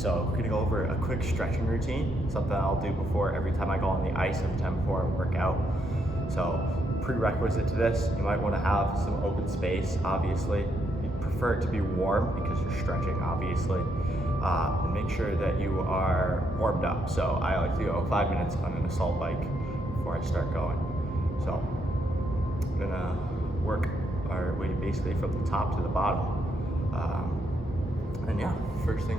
So we're gonna go over a quick stretching routine, something I'll do before every time I go on the ice, every time before I work out. So prerequisite to this, you might wanna have some open space, obviously. You'd prefer it to be warm because you're stretching, obviously. And make sure that you are warmed up. So I like to go 5 minutes on an assault bike before I start going. So I'm gonna work our way basically from the top to the bottom. And yeah, first thing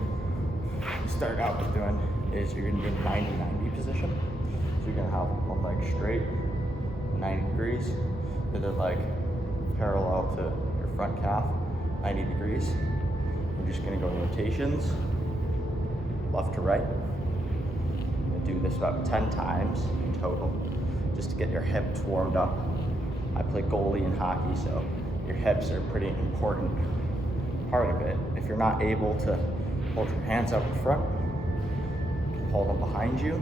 you start out with doing is you're gonna do a 90-90 position. So you're gonna have one leg straight, 90 degrees, the other leg parallel to your front calf, 90 degrees. You're just gonna go rotations, left to right. You're gonna do this about 10 times in total, just to get your hips warmed up. I play goalie in hockey, so your hips are a pretty important part of it. If you're not able to hold your hands up in front, you can hold them behind you.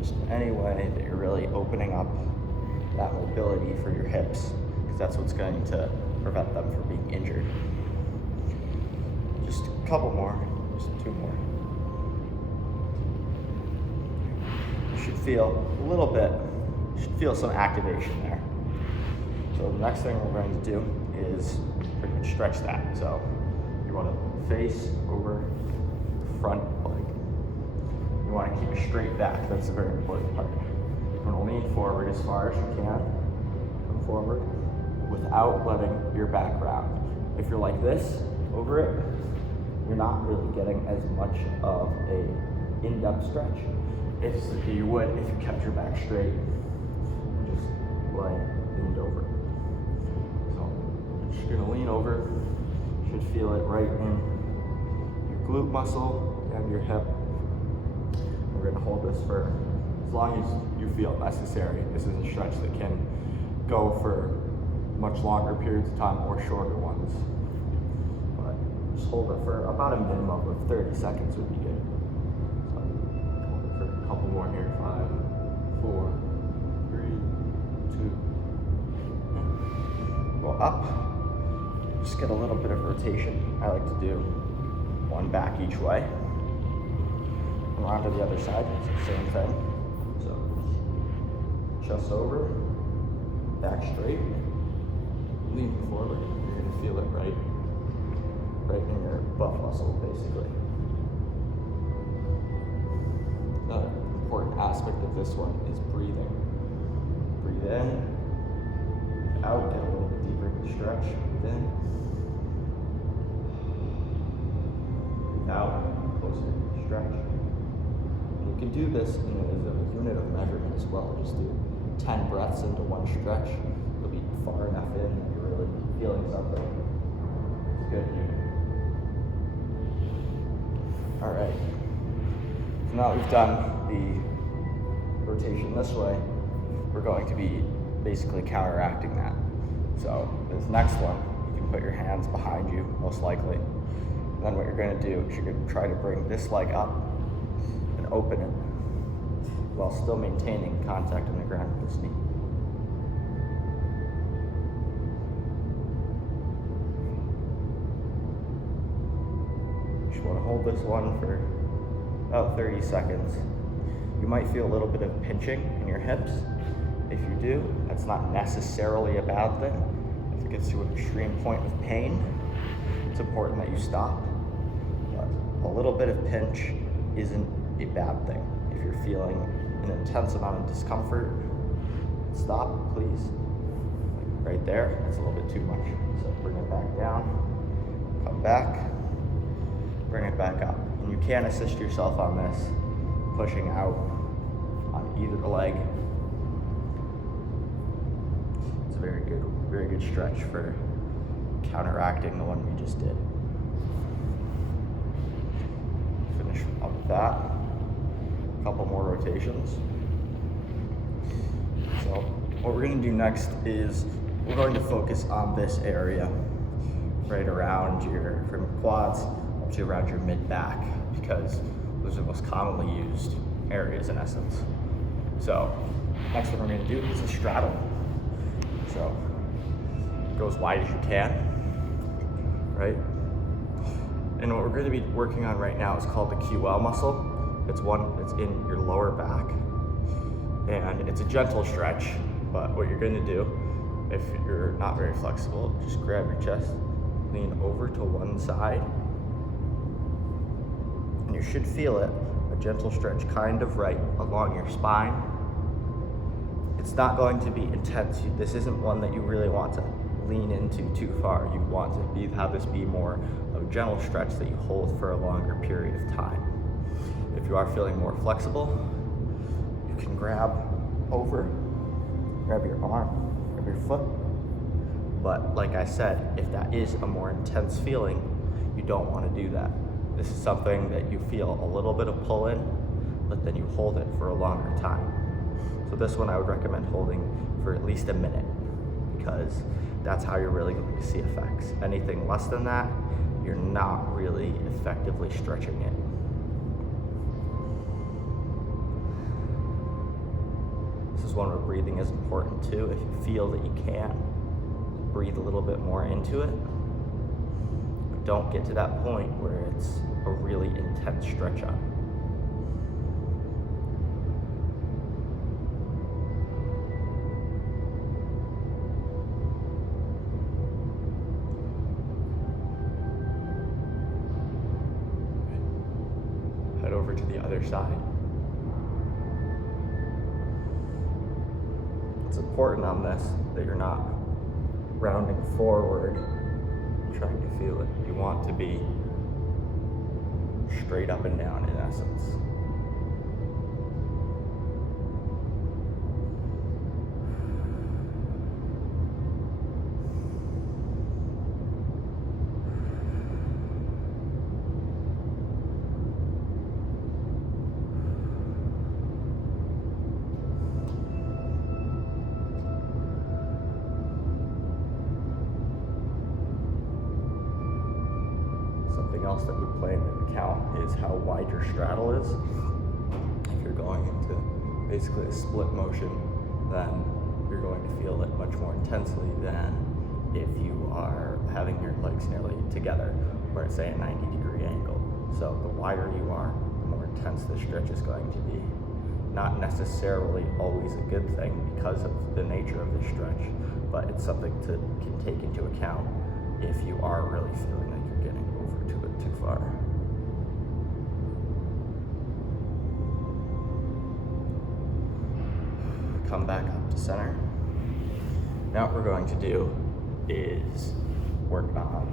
Just in any way that you're really opening up that mobility for your hips, because that's what's going to prevent them from being injured. Just a couple more, just 2 more. You should feel a little bit, you should feel some activation there. So the next thing we're going to do is pretty much stretch that. So you want to face over front leg. You want to keep a straight back. That's a very important part. You want to lean forward as far as you can. Come forward without letting your back round. If you're like this over it, you're not really getting as much of a in-depth stretch as you would if you kept your back straight and just leaned over. So you're gonna lean over. You should feel it right in your glute muscle and your hip. We're gonna hold this for as long as you feel necessary. This is a stretch that can go for much longer periods of time or shorter ones. But just hold it for about a minimum of 30 seconds would be good. So hold it for a couple more here. 5, 4, 3, 2. Go up. Just get a little bit of rotation. I like to do one back each way. Come around to the other side, it's the same thing. So chest over, back straight, lean forward. You're gonna feel it right in your butt muscle, basically. Another important aspect of this one is breathing. Breathe in, breathe out, get a little bit deeper in the stretch. Breathe in, breathe out, closer to the stretch. You can do this as a unit of measurement as well. Just do 10 breaths into one stretch. You'll be far enough in that you're really feeling something. It's good. All right. So now that we've done the rotation this way, we're going to be basically counteracting that. So this next one, you can put your hands behind you, most likely. And then what you're going to do is you're going to try to bring this leg up and open it while still maintaining contact on the ground with this knee. You just want to hold this one for about 30 seconds. You might feel a little bit of pinching in your hips. If you do, that's not necessarily a bad thing. If it gets to an extreme point of pain, it's important that you stop. But a little bit of pinch isn't a bad thing. If you're feeling an intense amount of discomfort, stop, please. Right there, that's a little bit too much. So bring it back down, come back, bring it back up. And you can assist yourself on this, pushing out on either leg. It's a very good stretch for counteracting the one we just did. Finish up with that. A couple more rotations. So what we're going to do next is we're going to focus on this area right around from quads up to around your mid-back, because those are the most commonly used areas in essence. So next one we're going to do is a straddle. So go as wide as you can, right? And what we're going to be working on right now is called the QL muscle. It's in your lower back. And it's a gentle stretch, but what you're going to do, if you're not very flexible, just grab your chest, lean over to one side, and you should feel it, a gentle stretch kind of right along your spine. It's not going to be intense. This isn't one that you really want to lean into too far. You want to have this be more of a gentle stretch that you hold for a longer period of time. If you are feeling more flexible, you can grab over, grab your arm, grab your foot. But like I said, if that is a more intense feeling, you don't want to do that. This is something that you feel a little bit of pull in, but then you hold it for a longer time. So this one I would recommend holding for at least a minute, because that's how you're really going to see effects. Anything less than that, you're not really effectively stretching it. This is one where breathing is important too. If you feel that you can, breathe a little bit more into it. But don't get to that point where it's a really intense stretch on. Head over to the other side. It's important on this that you're not rounding forward and trying to feel it. You want to be straight up and down in essence. Something else that would play into account is how wide your straddle is. If you're going into basically a split motion, then you're going to feel it much more intensely than if you are having your legs nearly together, or at say a 90-degree angle. So the wider you are, the more intense the stretch is going to be. Not necessarily always a good thing because of the nature of the stretch, but it's something to can take into account if you are really feeling like you're getting over to it too far. Come back up to center. Now what we're going to do is work on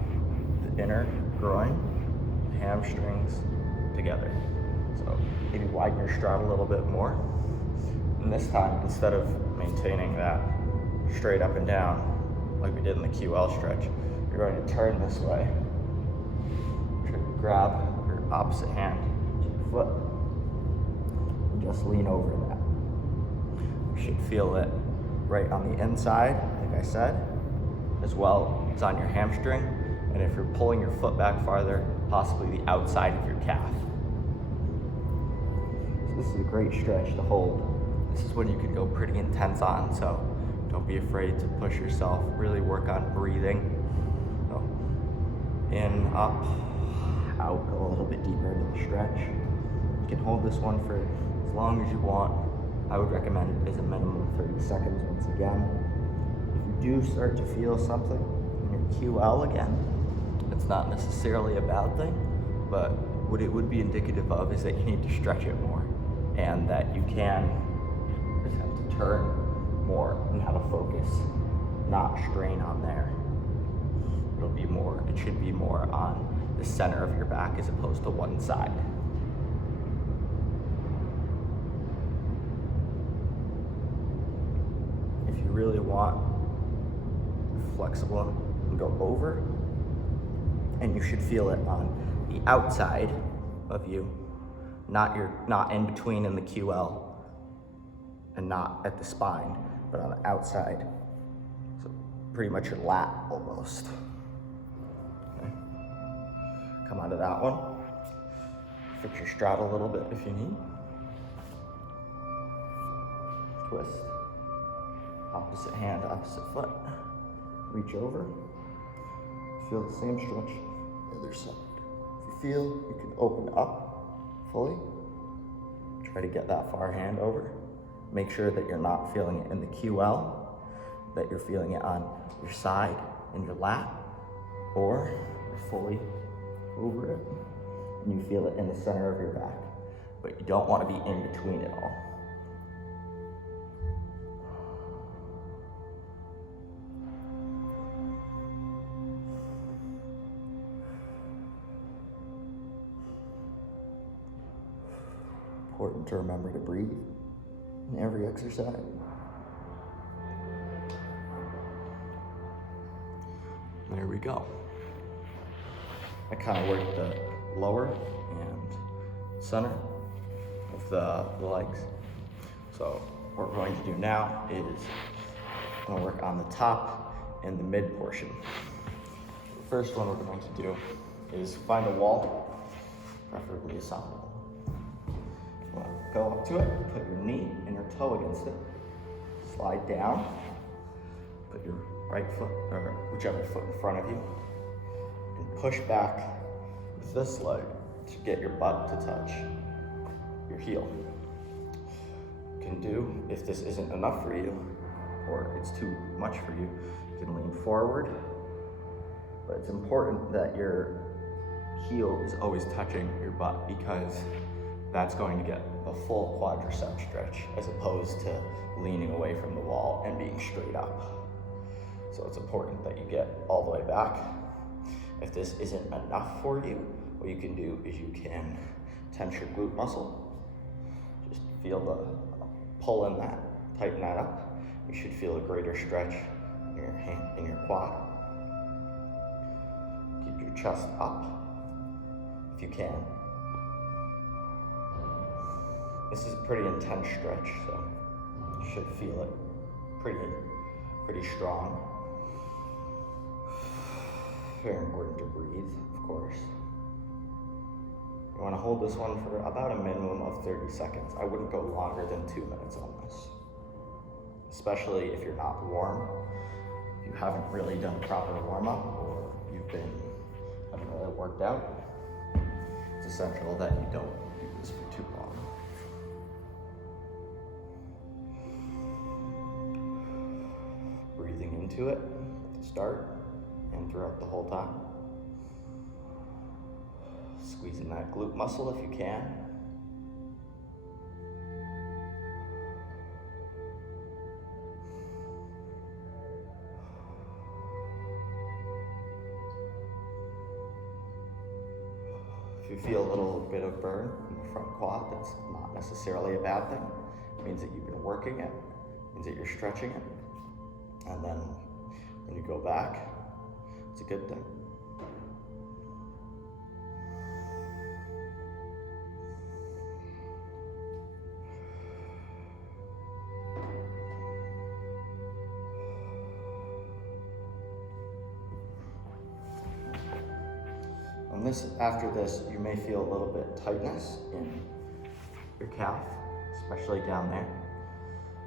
the inner groin, the hamstrings together. So maybe widen your straddle a little bit more. And this time, instead of maintaining that straight up and down like we did in the QL stretch, you're going to turn this way. Grab your opposite hand to your foot and just lean over that. You should feel it right on the inside, like I said, as well as on your hamstring. And if you're pulling your foot back farther, possibly the outside of your calf. So this is a great stretch to hold. This is one you can go pretty intense on, so don't be afraid to push yourself. Really work on breathing. So in, up, out, go a little bit deeper into the stretch. You can hold this one for as long as you want. I would recommend it as a minimum of 30 seconds once again. If you do start to feel something in your QL again, it's not necessarily a bad thing, but what it would be indicative of is that you need to stretch it more and that you can attempt to turn more and have a focus, not strain on there. It should be more on the center of your back as opposed to one side. If you really want, flexible and go over, and you should feel it on the outside of you, not in between in the QL and not at the spine, but on the outside. So pretty much your lat almost. Okay. Come out of that one. Fix your straddle a little bit if you need. Twist. Opposite hand, opposite foot. Reach over. Feel the same stretch, other side. feel, you can open up fully. Try to get that far hand over. Make sure that you're not feeling it in the QL, that you're feeling it on your side in your lat, or you're fully over it and you feel it in the center of your back. But you don't want to be in between it all. Important to remember to breathe in every exercise. There we go. I kind of work the lower and center of the legs. So what we're going to do now is I'm going to work on the top and the mid portion. The first one we're going to do is find a wall, preferably a solid wall. Go up to it, put your knee and your toe against it, slide down, put your right foot, or whichever foot in front of you, and push back with this leg to get your butt to touch your heel. You can do, if this isn't enough for you, or it's too much for you, you can lean forward, but it's important that your heel is always touching your butt because that's going to get a full quadricep stretch as opposed to leaning away from the wall and being straight up. So it's important that you get all the way back. If this isn't enough for you, what you can do is you can tense your glute muscle. Just feel the pull in that, tighten that up. You should feel a greater stretch in your hand, in your quad. Keep your chest up if you can. This is a pretty intense stretch, so you should feel it pretty strong. Very important to breathe, of course. You want to hold this one for about a minimum of 30 seconds. I wouldn't go longer than 2 minutes on this, especially if you're not warm. If you haven't really done a proper warm-up or haven't really worked out, it's essential that you don't do this for too long. Breathing into it at the start and throughout the whole time. Squeezing that glute muscle if you can. If you feel a little bit of burn in the front quad, that's not necessarily a bad thing. It means that you've been working it, it means that you're stretching it. And then when you go back, it's a good thing. And after this, you may feel a little bit tightness in your calf, especially down there.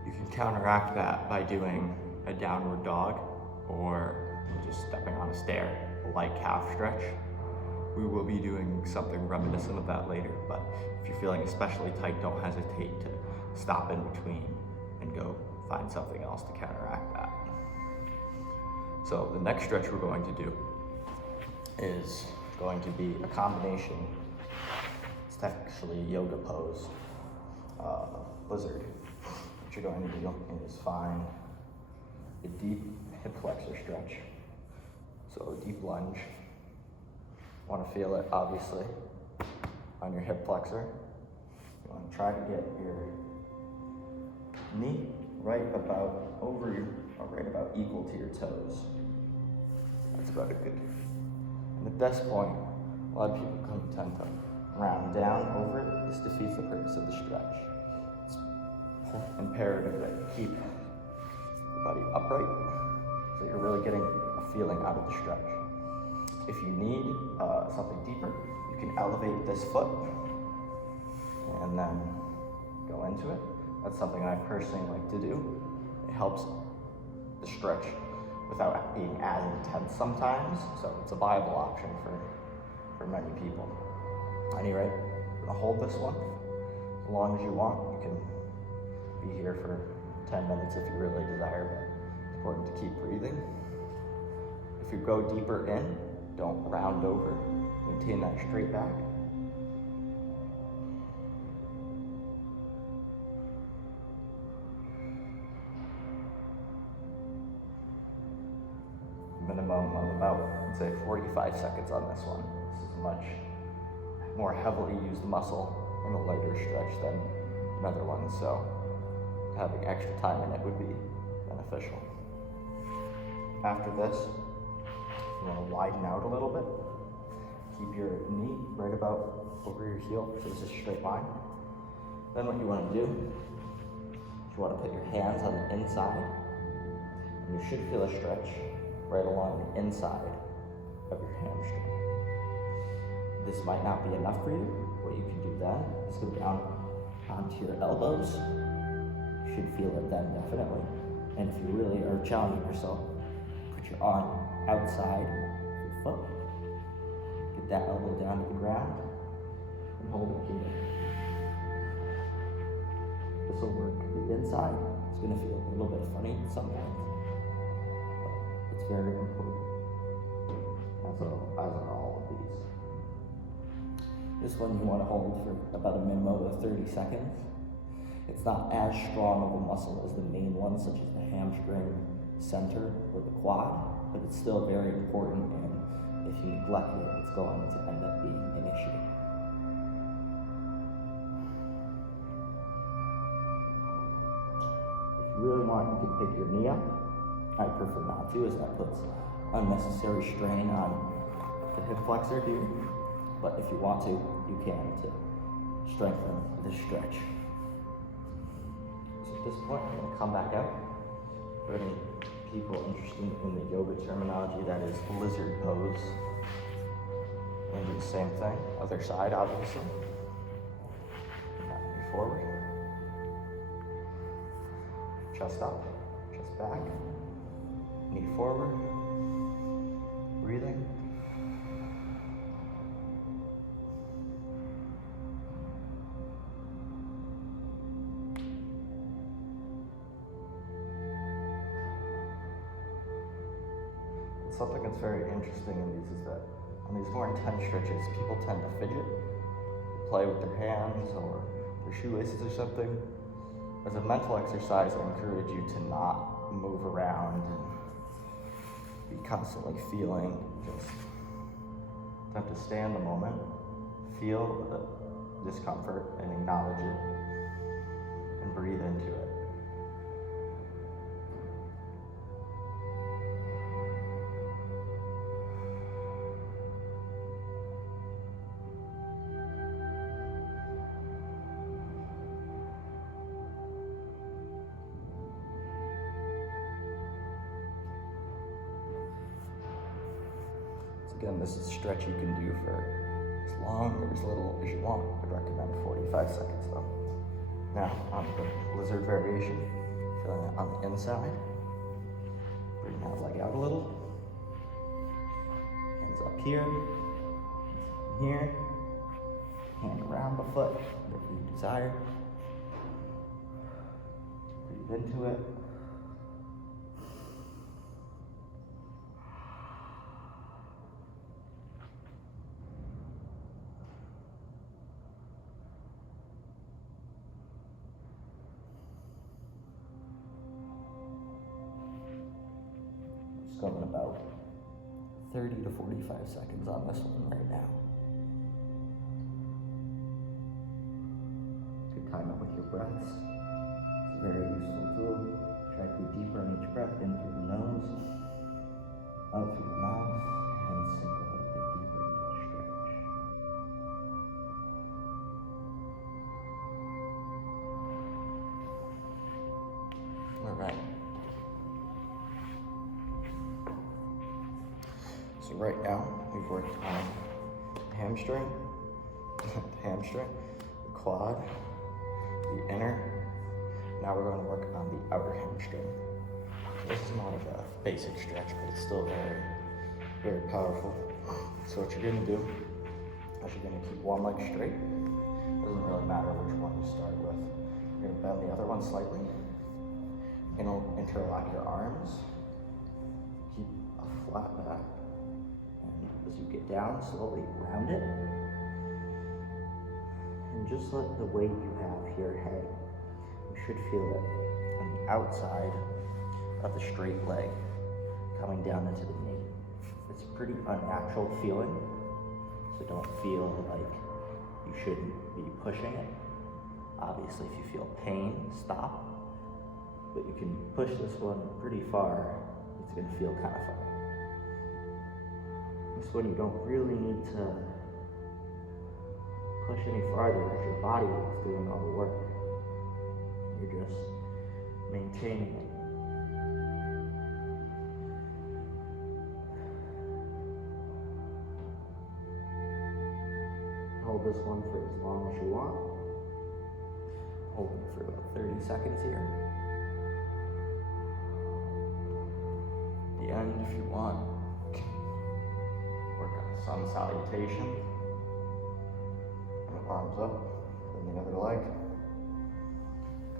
You can counteract that by doing a downward dog or just stepping on a stair, a light calf stretch. We will be doing something reminiscent of that later, but if you're feeling especially tight, don't hesitate to stop in between and go find something else to counteract that. So the next stretch we're going to do is going to be a combination. It's actually a yoga pose, lizard. What you're going to do is find a deep hip flexor stretch. So a deep lunge. You want to feel it, obviously, on your hip flexor. You want to try to get your knee right about equal to your toes. That's about a good. And at this point, a lot of people tend to round down over it. This defeats the purpose of the stretch. It's imperative that you keep your body upright so you're really getting a feeling out of the stretch. If you need something deeper, you can elevate this foot and then go into it. That's something I personally like to do. It helps the stretch without being as intense sometimes, so it's a viable option for for many people. Anyway, I'm gonna hold this one as long as you want. You can be here for 10 minutes if you really desire, but it's important to keep breathing. If you go deeper in, don't round over. Maintain that straight back. Minimum of about, I'd say, 45 seconds on this one. This is a much more heavily used muscle and a lighter stretch than another one, so having extra time in it would be beneficial. After this, you want to widen out a little bit. Keep your knee right about over your heel, so this is a straight line. Then what you want to do is you want to put your hands on the inside, and you should feel a stretch right along the inside of your hamstring. This might not be enough for you. What you can do then is go down onto your elbows. You should feel it then, definitely. And if you really are challenging yourself, put your arm outside of your foot. Get that elbow down to the ground and hold it here. This will work the inside. It's going to feel a little bit funny sometimes. It's very important, as are all of these. This one you want to hold for about a minimum of 30 seconds. It's not as strong of a muscle as the main ones, such as the hamstring, center, or the quad, but it's still very important, and if you neglect it, it's going to end up being an issue. If you really want, you can pick your knee up. I prefer not to, as that puts unnecessary strain on the hip flexor here. But if you want to, you can to strengthen the stretch. So at this point, I'm going to come back out. For any people interested in the yoga terminology, that is lizard pose. And do the same thing, other side, obviously. Knee forward. Chest up, chest back. Knee forward, breathing. Something that's very interesting in these is that on these more intense stretches, people tend to fidget, play with their hands or their shoelaces or something. As a mental exercise, I encourage you to not move around and be constantly feeling. Just have to stay in the moment, feel the discomfort and acknowledge it, and breathe into it. Again, this is a stretch you can do for as long or as little as you want. I'd recommend 45 seconds though. Now, on the lizard variation, feeling it on the inside. Bring that leg out a little. Hands up here, here. Hand around the foot, whatever you desire. Breathe into it. Going about 30 to 45 seconds on this one right now. You can time it with your breaths. It's a very useful tool. Try to go deeper on each breath, in through the nose, out through the mouth, and sink a little bit deeper into the stretch. All right. So right now, we've worked on the hamstring, the quad, the inner. Now we're going to work on the outer hamstring. This is not a basic stretch, but it's still very, very powerful. So what you're going to do As you're gonna keep one leg straight. Doesn't really matter which one you start with. You're gonna bend the other one slightly. Interlock your arms. Keep a flat back. And as you get down, slowly round it. And just let the weight you have here hang. You should feel it on the outside of the straight leg coming down into the knee. It's a pretty unnatural feeling, so don't feel like you shouldn't be pushing it. Obviously, if you feel pain, stop. But you can push this one pretty far. It's gonna feel kind of fun. This one you don't really need to push any farther because your body is doing all the work. You're just maintaining it. Hold this one for as long as you want. Hold it for about 30 seconds here. The end, if you want, work on sun salutation. And arms up, then the other leg.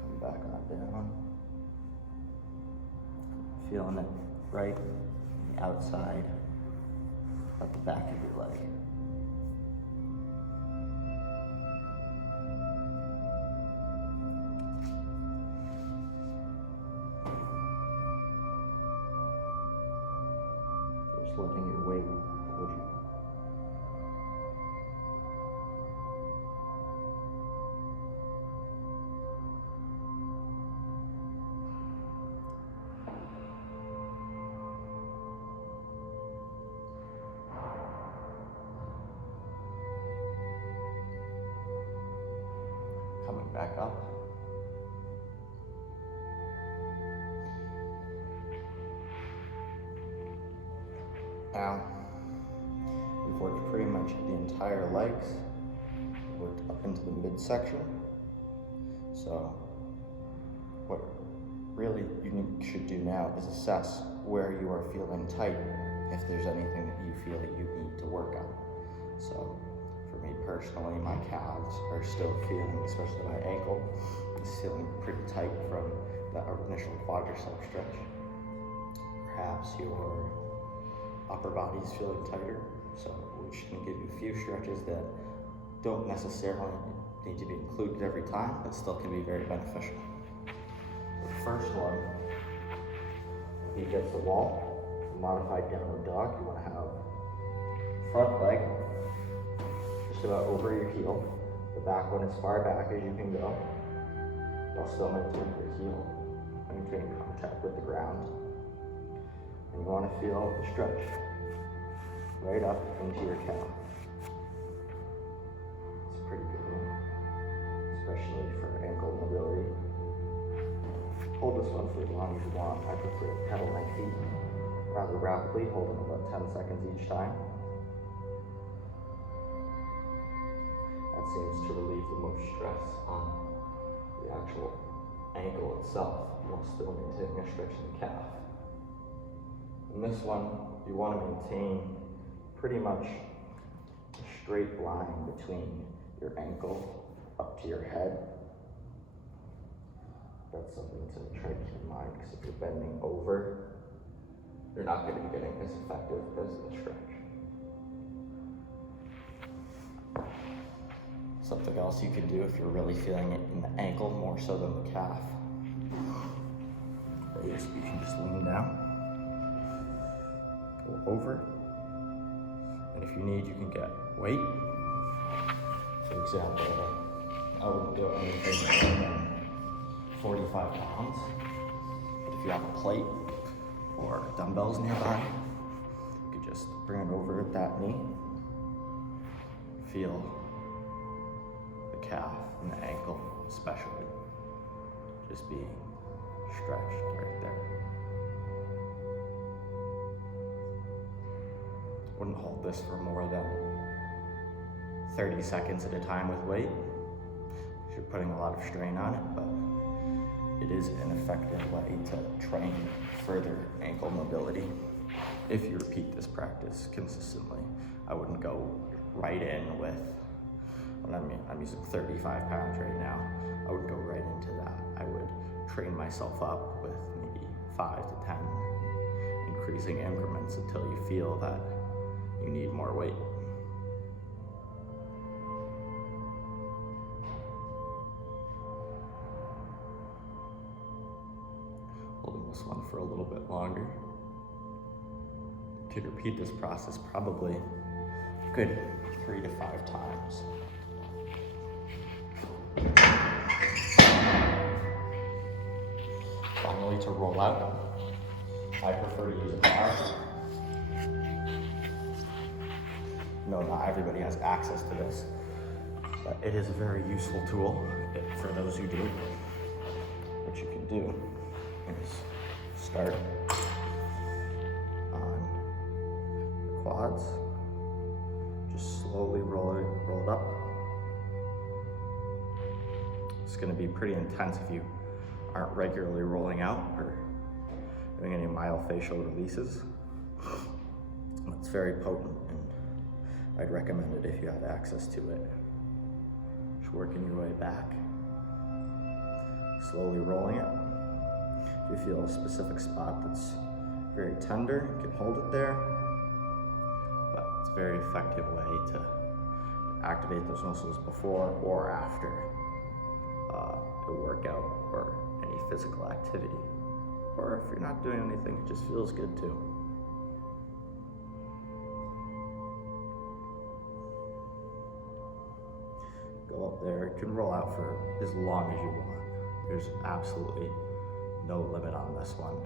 Come back on down. Feeling it right on the outside of the back of your leg. Letting your weight hold you. Coming back up. Now, we've worked pretty much the entire legs, worked up into the midsection. So, what really you should do now is assess where you are feeling tight, if there's anything that you feel that you need to work on. So, for me personally, my calves are still feeling, especially my ankle, is feeling pretty tight from that initial quadricep stretch. Perhaps your upper body's feeling tighter, so we're just gonna give you a few stretches that don't necessarily need to be included every time, but still can be very beneficial. The first one, be against the wall, modified downward dog. You wanna have front leg just about over your heel, the back one as far back as you can go, while still maintaining your heel, maintaining contact with the ground. And you want to feel the stretch right up into your calf. It's a pretty good one, especially for ankle mobility. Hold this one for as long as you want. I prefer to pedal my feet rather rapidly, holding about 10 seconds each time. That seems to relieve the most stress on the actual ankle itself, while still maintaining a stretch in the calf. In this one, you want to maintain pretty much a straight line between your ankle up to your head. That's something to try to keep in mind, because if you're bending over, you're not going to be getting as effective as the stretch. Something else you can do if you're really feeling it in the ankle more so than the calf is you can just lean down, go over, and if you need, you can get weight. For example, I wouldn't do anything more than 45 pounds, but if you have a plate or dumbbells nearby, you could just bring it over that knee, feel the calf and the ankle especially just being stretched right there. Wouldn't hold this for more than 30 seconds at a time with weight. You're putting a lot of strain on it, but it is an effective way to train further ankle mobility if you repeat this practice consistently. I wouldn't go right in with, when I'm using 35 pounds right now, I would go right into that. I would train myself up with maybe 5 to 10 increasing increments until you feel that you need more weight. Holding this one for a little bit longer. You could repeat this process probably a good 3 to 5 times. Finally, to roll out, I prefer to use a bar. No, not everybody has access to this, but it is a very useful tool for those who do. What you can do is start on the quads, just slowly roll it up. It's going to be pretty intense if you aren't regularly rolling out or doing any myofascial releases. It's very potent, and I'd recommend it if you have access to it. Just working your way back, slowly rolling it. If you feel a specific spot that's very tender, you can hold it there, but it's a very effective way to activate those muscles before or after a workout or any physical activity. Or if you're not doing anything, it just feels good too. Go up there, you can roll out for as long as you want. There's absolutely no limit on this one.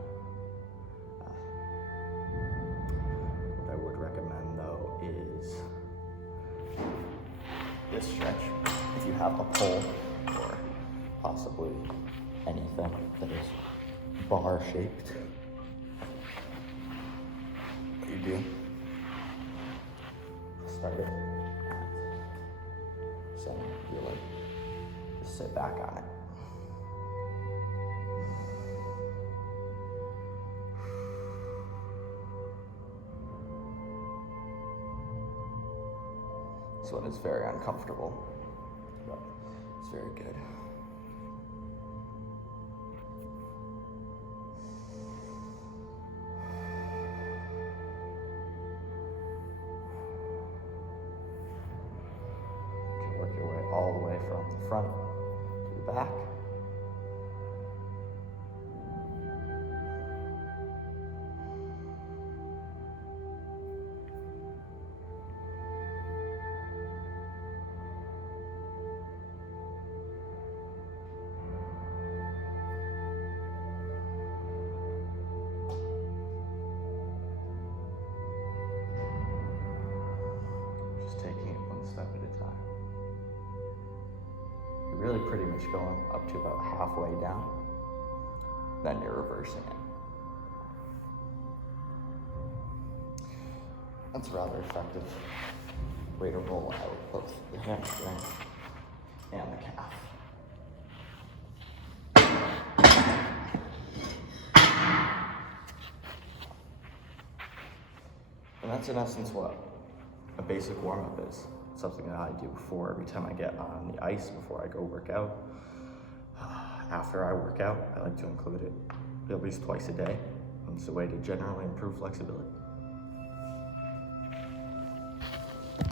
What I would recommend though is this stretch. If you have a pole or possibly anything that is bar shaped, what you do, start it at center, really just sit back on it. This one is very uncomfortable, but it's very good. You can work your way all the way from the front to the back. Taking it one step at a time. You're really pretty much going up to about halfway down, then you're reversing it. That's a rather effective way to roll out both the hamstring and the calf. And that's in essence what a basic warm-up is. Something that I do before every time I get on the ice, before I go work out. After I work out, I like to include it at least twice a day. It's a way to generally improve flexibility.